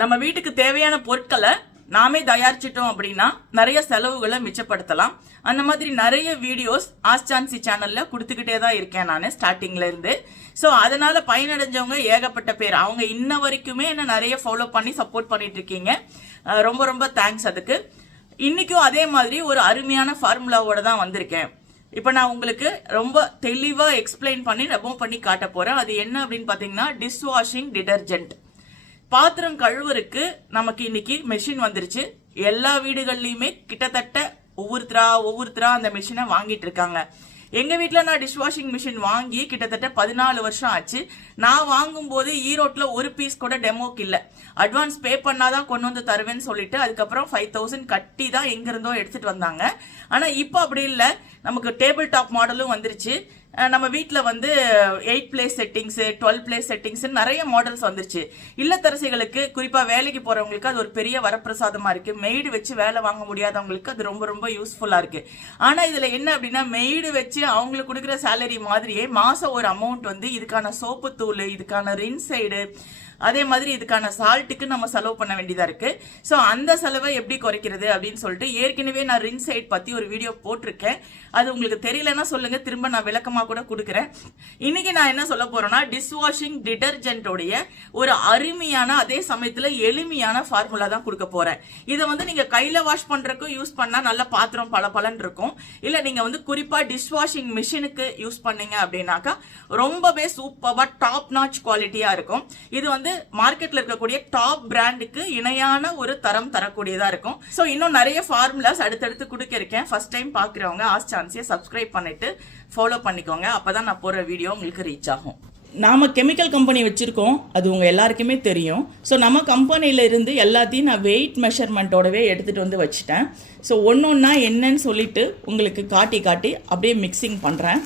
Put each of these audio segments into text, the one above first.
நம்ம வீட்டுக்கு தேவையான பொருட்களை நாமே தயாரிச்சிட்டோம் அப்படின்னா நிறைய செலவுகளை மிச்சப்படுத்தலாம். அந்த மாதிரி நிறைய வீடியோஸ் ஆஸ்டான்சி சேனல்ல கொடுத்துக்கிட்டே தான் இருக்கேன் நான் ஸ்டார்டிங்ல இருந்து. ஸோ அதனால பயனடைஞ்சவங்க ஏகப்பட்ட பேர். அவங்க இன்ன வரைக்குமே என்ன நிறைய ஃபாலோ பண்ணி சப்போர்ட் பண்ணிட்டு இருக்கீங்க. ரொம்ப ரொம்ப தேங்க்ஸ் அதுக்கு. இன்னைக்கும் அதே மாதிரி ஒரு அருமையான ஃபார்முலாவோட தான் வந்திருக்கேன். இப்போ நான் உங்களுக்கு ரொம்ப தெளிவாக எக்ஸ்பிளைன் பண்ணி ரெமூவ் பண்ணி காட்ட போறேன். அது என்ன அப்படின்னு பார்த்தீங்கன்னா டிஷ்வாஷிங் டிடர்ஜென்ட் பாத்திரம் கழுவுறதுக்கு நமக்கு இன்னைக்கு மெஷின் வந்துருச்சு. எல்லா வீடுகள்லயுமே கிட்டத்தட்ட ஒவ்வொருத்தரா ஒவ்வொருத்தரா அந்த மிஷினை வாங்கிட்டு இருக்காங்க. எங்க வீட்டில் நான் டிஷ் வாஷிங் மிஷின் வாங்கி கிட்டத்தட்ட பதினாலு வருஷம் ஆச்சு. நான் வாங்கும்போது ஈரோட்ல ஒரு பீஸ் கூட டெமோக்கு இல்ல. அட்வான்ஸ் பே பண்ணாதான் கொண்டு வந்து தருவேன்னு சொல்லிட்டு அதுக்கப்புறம் ஃபைவ் தௌசண்ட் கட்டி தான் எங்க இருந்தோ எடுத்துட்டு வந்தாங்க. ஆனா இப்போ அப்படி இல்லை. நமக்கு டேபிள் டாப் மாடலும் வந்துருச்சு. நம்ம வீட்டில் வந்து eight place settings twelve place settings நிறைய மாடல்ஸ் வந்துருச்சு. இல்லத்தரசிகளுக்கு குறிப்பாக வேலைக்கு போகிறவங்களுக்கு அது ஒரு பெரிய வரப்பிரசாதமாக இருக்குது மெய்டு வச்சு வேலை வாங்க முடியாதவங்களுக்கு அது ரொம்ப ரொம்ப யூஸ்ஃபுல்லாக இருக்குது ஆனால் இதில் என்ன அப்படின்னா மெய்டு வச்சு அவங்களுக்கு கொடுக்குற சேலரி மாதிரியே மாதம் ஒரு அமௌண்ட் வந்து இதுக்கான சோப்பு தூள் இதுக்கான ரின் சைடு அதே மாதிரி இதுக்கான சால்ட்டுக்கு நம்ம செலவு பண்ண வேண்டியதா இருக்கு. ஸோ அந்த செலவை எப்படி குறைக்கிறது அப்படின்னு சொல்லிட்டு ஏற்கனவே நான் ரின் சைட் பத்தி ஒரு வீடியோ போட்டிருக்கேன். அது உங்களுக்கு தெரியலன்னா சொல்லுங்க. திரும்ப நான் விளக்கமா கூட கொடுக்குறேன். இன்னைக்கு நான் என்ன சொல்ல போறேன்னா டிஷ்வாஷிங் டிடர்ஜென்ட்டோடைய ஒரு அருமையான அதே சமயத்துல எளிமையான ஃபார்முலா தான் கொடுக்க போறேன். இதை வந்து நீங்க கையில வாஷ் பண்றதுக்கும் யூஸ் பண்ணா நல்ல பாத்திரம் பல பலன் இருக்கும். இல்ல நீங்க வந்து குறிப்பா டிஷ் வாஷிங் மிஷினுக்கு யூஸ் பண்ணீங்க அப்படின்னாக்கா ரொம்பவே சூப்பரா டாப் நாச் குவாலிட்டியா இருக்கும். இது வந்து மார்க்கெட்ல இருக்கக்கூடிய டாப் பிராண்டுக்கு இணையான ஒரு தரம் தரக்கூடியதா இருக்கும். ஸோ இன்னும் நிறைய ஃபார்முலாஸ் அடுத்தடுத்து கொடுக்க இருக்கேன் ஃபர்ஸ்ட் டைம் பாக்குறவங்க ஆஸ் சான்ஸையை சப்ஸ்கிரைப் பண்ணிட்டு ஃபாலோ பண்ணிக்கோங்க. அப்பதான் நான் போடுற வீடியோ உங்களுக்கு ரீச் ஆகும். நாம கெமிக்கல் கம்பெனி வச்சிருக்கோம். அது உங்க எல்லாருக்குமே தெரியும். ஸோ நம்ம கம்பெனியில இருந்து எல்லாத்தையும் நான் வெயிட் மெஷர்மெண்ட்டோடவே எடுத்துட்டு வந்து வச்சுட்டேன். ஸோ ஒன்று ஒன்றா என்னன்னு சொல்லிட்டு உங்களுக்கு காட்டி காட்டி அப்படியே மிக்சிங் பண்ணுறேன்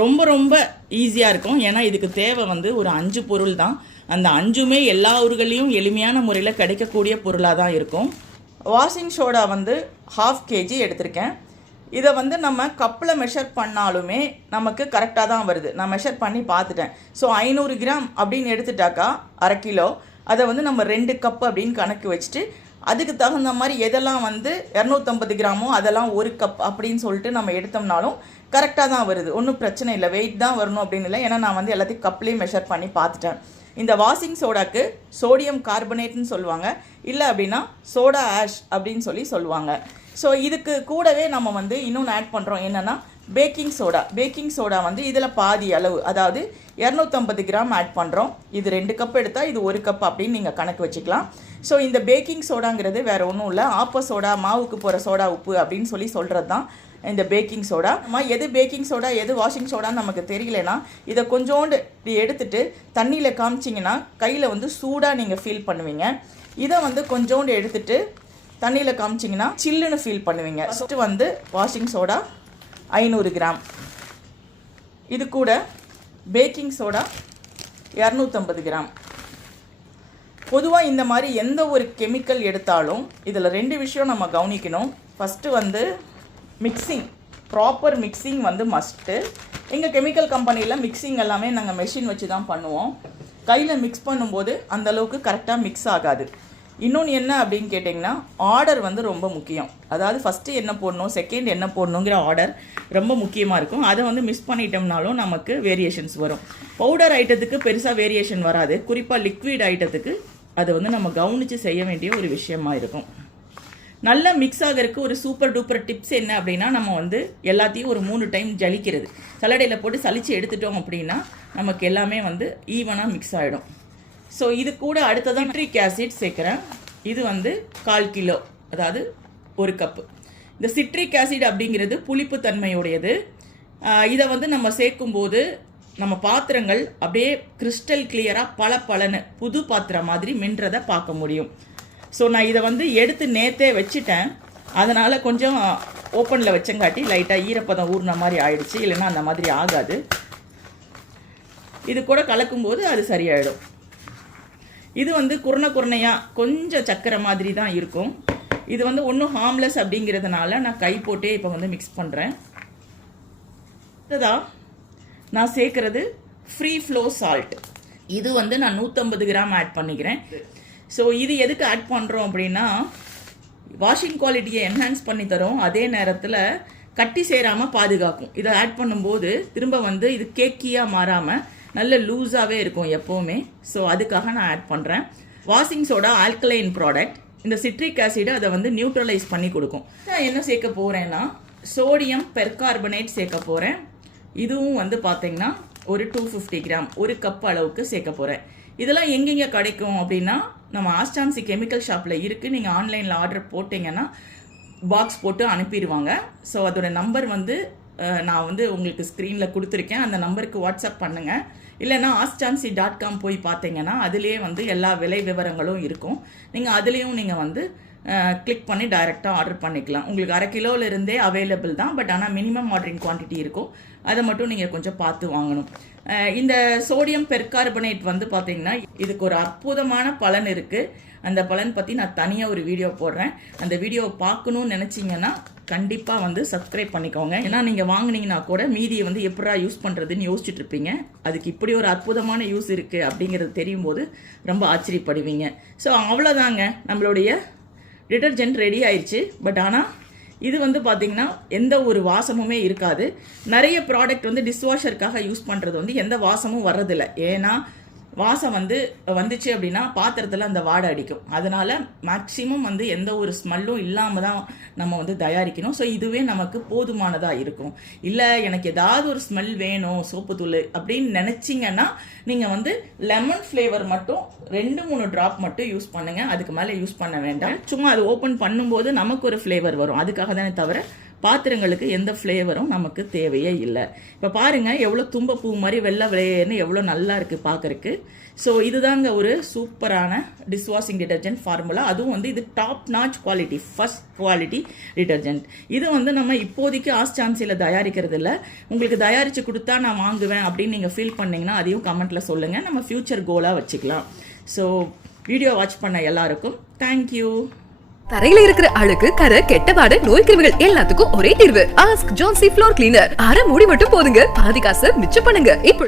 ரொம்ப ரொம்ப ஈஸியாக இருக்கும். ஏன்னா இதுக்கு தேவை வந்து ஒரு அஞ்சு பொருள் தான். அந்த அஞ்சுமே எல்லா ஊர்களையும் எளிமையான முறையில் கிடைக்கக்கூடிய பொருளாக தான் இருக்கும். வாஷிங் சோடா வந்து ஹாஃப் கேஜி எடுத்திருக்கேன். இதை வந்து நம்ம கப்பில் மெஷர் பண்ணாலுமே நமக்கு கரெக்டாக தான் வருது. நான் மெஷர் பண்ணி பார்த்துட்டேன். ஸோ ஐநூறு கிராம் அப்படின்னு எடுத்துட்டாக்கா அரை கிலோ. அதை வந்து நம்ம ரெண்டு கப் அப்படின்னு கணக்கு வச்சுட்டு அதுக்கு தகுந்த மாதிரி எதெல்லாம் வந்து இரநூத்தம்பது கிராமோ அதெல்லாம் ஒரு கப் அப்படின்னு சொல்லிட்டு நம்ம எடுத்தோம்னாலும் கரெக்டாக தான் வருது. ஒன்றும் பிரச்சனை இல்லை. வெயிட் தான் வரணும் அப்படின்னு இல்லை. ஏன்னா நான் வந்து எல்லாத்தையும் கப்லேயும் மெஷர் பண்ணி பார்த்துட்டேன். இந்த வாஷிங் சோடாக்கு சோடியம் கார்பனேட்னு சொல்லுவாங்க. இல்லை அப்படின்னா சோடா ஆஷ் அப்படின்னு சொல்லி சொல்லுவாங்க. ஸோ இதுக்கு கூடவே நம்ம வந்து இன்னொன்று ஆட் பண்ணுறோம் என்னென்னா பேக்கிங் சோடா பேக்கிங் சோடா வந்து இதில் பாதி அளவு அதாவது இரநூத்தம்பது கிராம் ஆட் பண்ணுறோம் இது ரெண்டு கப் எடுத்தால் இது ஒரு கப் அப்படின்னு நீங்கள் கணக்கு வச்சுக்கலாம். ஸோ இந்த பேக்கிங் சோடாங்கிறது வேறு ஒன்றும் இல்லை. ஆப்ப சோடா மாவுக்கு போகிற சோடா உப்பு அப்படின்னு சொல்லி சொல்கிறது தான் இந்த பேக்கிங் சோடா நம்ம எது பேக்கிங் சோடா எது வாஷிங் சோடான்னு நமக்கு தெரியலனா இதை கொஞ்சோண்டு இப்படி எடுத்துட்டு தண்ணியில் காமிச்சிங்கன்னா கையில் வந்து சூடாக நீங்கள் ஃபீல் பண்ணுவீங்க. இதை வந்து கொஞ்சோண்டு எடுத்துட்டு தண்ணியில் காமிச்சிங்கன்னா சில்லுன்னு ஃபீல் பண்ணுவீங்க. ஃபஸ்ட்டு வந்து வாஷிங் சோடா ஐநூறு கிராம். இது கூட பேக்கிங் சோடா இரநூத்தம்பது கிராம். பொதுவாக இந்த மாதிரி எந்த ஒரு கெமிக்கல் எடுத்தாலும் இதில் ரெண்டு விஷயம் நம்ம கவனிக்கணும். ஃபஸ்ட்டு வந்து மிக்சிங் ப்ராப்பர் மிக்சிங் வந்து மஸ்ட்டு எங்கள் கெமிக்கல் கம்பெனியில் மிக்சிங் எல்லாமே நாங்கள் மெஷின் வச்சு தான் பண்ணுவோம். கையில் மிக்ஸ் பண்ணும்போது அந்த அளவுக்கு கரெக்டாக மிக்ஸ் ஆகாது. இன்னொன்று என்ன அப்படின்னு கேட்டிங்கன்னா ஆர்டர் வந்து ரொம்ப முக்கியம். அதாவது ஃபஸ்ட்டு என்ன போடணும் செகண்ட் என்ன போடணுங்கிற ஆர்டர் ரொம்ப முக்கியமாக இருக்கும். அதை வந்து மிஸ் பண்ணிட்டோம்னாலும் நமக்கு வேரியேஷன்ஸ் வரும். பவுடர் ஐட்டத்துக்கு பெருசாக வேரியேஷன் வராது. குறிப்பாக லிக்விட் ஐட்டத்துக்கு அதை வந்து நம்ம கவனித்து செய்ய வேண்டிய ஒரு விஷயமா இருக்கும். நல்லா மிக்ஸ் ஆகிறதுக்கு ஒரு சூப்பர் டூப்பர் டிப்ஸ் என்ன அப்படின்னா நம்ம வந்து எல்லாத்தையும் ஒரு மூணு டைம் ஜலிக்கிறது. சலடையில் போட்டு சலித்து எடுத்துட்டோம் அப்படின்னா நமக்கு எல்லாமே வந்து ஈவனாக மிக்ஸ் ஆகிடும் ஸோ இது கூட அடுத்ததான் சிட்ரிக் ஆசிட் சேர்க்குறேன். இது வந்து கால் கிலோ அதாவது ஒரு கப்பு இந்த சிட்ரிக் ஆசிட் அப்படிங்கிறது புளிப்பு தன்மையுடையது. இதை வந்து நம்ம சேர்க்கும்போது நம்ம பாத்திரங்கள் அப்படியே கிறிஸ்டல் கிளியராக பல பலன்னு புது பாத்திரம் மாதிரி மின்றதை பார்க்க முடியும். ஸோ நான் இதை வந்து எடுத்து நேத்தே வச்சுட்டேன். அதனால் கொஞ்சம் ஓப்பனில் வச்சங்காட்டி லைட்டாக ஈரப்பதம் ஊறின மாதிரி ஆயிடுச்சு. இல்லைன்னா அந்த மாதிரி ஆகாது. இது கூட கலக்கும்போது அது சரியாயிடும். இது வந்து குருணை குருணையாக கொஞ்சம் சக்கரை மாதிரி தான் இருக்கும். இது வந்து ஒன்றும் ஹார்ம்லெஸ் அப்படிங்கிறதுனால நான் கை போட்டே இப்போ வந்து மிக்ஸ் பண்ணுறேன் அடுத்ததா நான் சேர்க்குறது ஃப்ரீ ஃப்ளோ சால்ட் இது வந்து நான் நூற்றம்பது கிராம் ஆட் பண்ணிக்கிறேன். ஸோ இது எதுக்கு ஆட் பண்ணுறோம் அப்படின்னா வாஷிங் குவாலிட்டியை என்ஹான்ஸ் பண்ணி தரும். அதே நேரத்தில் கட்டி சேராமல் பாதுகாக்கும். இதை ஆட் பண்ணும்போது திரும்ப வந்து இது கேக்கியாக மாறாமல் நல்ல லூஸாகவே இருக்கும் எப்போவுமே. ஸோ அதுக்காக நான் ஆட் பண்ணுறேன் வாஷிங் சோடா ஆல்கலைன் ப்ராடக்ட் இந்த சிட்ரிக் ஆசிடு அதை வந்து நியூட்ரலைஸ் பண்ணி கொடுக்கும். நான் என்ன சேர்க்க போகிறேன்னா சோடியம் பெர்கார்பனேட் சேர்க்க போகிறேன் இதுவும் வந்து பார்த்திங்கன்னா ஒரு டூ ஃபிஃப்டி கிராம் ஒரு கப் அளவுக்கு சேர்க்க போகிறேன் இதெல்லாம் எங்கெங்கே கிடைக்கும் அப்படின்னா நம்ம ஆஸ்டான்சி கெமிக்கல் ஷாப்பில் இருக்குது நீங்கள் ஆன்லைனில் ஆர்டர் போட்டிங்கன்னா பாக்ஸ் போட்டு அனுப்பிடுவாங்க. ஸோ அதோட நம்பர் வந்து நான் வந்து உங்களுக்கு ஸ்க்ரீனில் கொடுத்துருக்கேன். அந்த நம்பருக்கு வாட்ஸ்அப் பண்ணுங்கள் இல்லைன்னா ஆஸ்டான்சி டாட் காம் போய் பார்த்தீங்கன்னா அதுலேயே வந்து எல்லா விலை விவரங்களும் இருக்கும். நீங்கள் அதுலேயும் நீங்கள் வந்து கிளிக் பண்ணி டைரெக்டாக ஆர்டர் பண்ணிக்கலாம். உங்களுக்கு அரை கிலோவிலிருந்தே இருந்தே அவைலபிள் தான் பட் ஆனால் மினிமம் ஆர்டரிங் குவான்டிட்டி இருக்கும். அதை மட்டும் நீங்கள் கொஞ்சம் பார்த்து வாங்கணும். இந்த சோடியம் பெர்கார்பனேட் வந்து பார்த்தீங்கன்னா இதுக்கு ஒரு அற்புதமான பலன் இருக்குது அந்த பலன் பற்றி நான் தனியாக ஒரு வீடியோ போடுறேன். அந்த வீடியோவை பார்க்கணும்னு நினச்சிங்கன்னா கண்டிப்பாக வந்து சப்ஸ்கிரைப் பண்ணிக்கோங்க. ஏன்னா நீங்கள் வாங்கினீங்கன்னா கூட மீதியை வந்து எப்படா யூஸ் பண்ணுறதுன்னு யோசிச்சுட்டு இருப்பீங்க. அதுக்கு இப்படி ஒரு அற்புதமான யூஸ் இருக்குது அப்படிங்கிறது தெரியும் போது ரொம்ப ஆச்சரியப்படுவீங்க. ஸோ அவ்வளோதாங்க நம்மளுடைய டிட்டர்ஜென்ட் ரெடி ஆயிடுச்சு பட் ஆனால் இது வந்து பார்த்தீங்கன்னா எந்த ஒரு வாசமுமே இருக்காது. நிறைய ப்ராடக்ட் வந்து டிஷ்வாஷருக்காக யூஸ் பண்ணுறது வந்து எந்த வாசமும் வர்றதில்லை. ஏன்னா வாசம் வந்து வந்துச்சு அப்படின்னா பாத்திரத்தில் அந்த வாடை அடிக்கும். அதனால மேக்ஸிமம் வந்து எந்த ஒரு ஸ்மெல்லும் இல்லாமல் தான் நம்ம வந்து தயாரிக்கணும். ஸோ இதுவே நமக்கு போதுமானதாக இருக்கும். இல்லை எனக்கு ஏதாவது ஒரு ஸ்மெல் வேணும் சோப்புத்தூள் அப்படின்னு நினச்சிங்கன்னா நீங்கள் வந்து லெமன் ஃப்ளேவர் மட்டும் ரெண்டு மூணு ட்ராப் மட்டும் யூஸ் பண்ணுங்கள் அதுக்கு மேலே யூஸ் பண்ண வேண்டாம். சும்மா அது ஓப்பன் பண்ணும்போது நமக்கு ஒரு ஃப்ளேவர் வரும். அதுக்காக தானே தவிர பாத்திரங்களுக்கு எந்த ஃப்ளேவரும் நமக்கு தேவையே இல்லை. இப்போ பாருங்கள் எவ்வளோ தும்பப்பூ மாதிரி வெள்ளை விளையன்னு எவ்வளோ நல்லா இருக்குது பார்க்கறக்கு ஸோ இதுதாங்க ஒரு சூப்பரான டிஷ்வாஷிங் டிடர்ஜென்ட் ஃபார்முலா அதுவும் வந்து இது top notch quality first quality detergent இது வந்து நம்ம இப்போதைக்கு ஆஸ்டான்சியில் தயாரிக்கிறது இல்லை. உங்களுக்கு தயாரித்து கொடுத்தா நான் வாங்குவேன் அப்படின்னு நீங்கள் ஃபீல் பண்ணிங்கன்னா அதையும் கமெண்ட்டில் சொல்லுங்கள் நம்ம ஃப்யூச்சர் கோலாக வச்சுக்கலாம். ஸோ வீடியோ வாட்ச் பண்ண எல்லாருக்கும் தேங்க்யூ தரையில இருக்கிற அழுக்கு கரை கெட்டபாடு நோய் கிருமிகள் எல்லாத்துக்கும் ஒரே தீர்வு. ஆஸ்க் ஜான்சி ஃப்ளோர் கிளீனர் அரை மூடி மட்டும் போதுங்க. பாதி காசு மிச்சம் பண்ணுங்க. இப்போ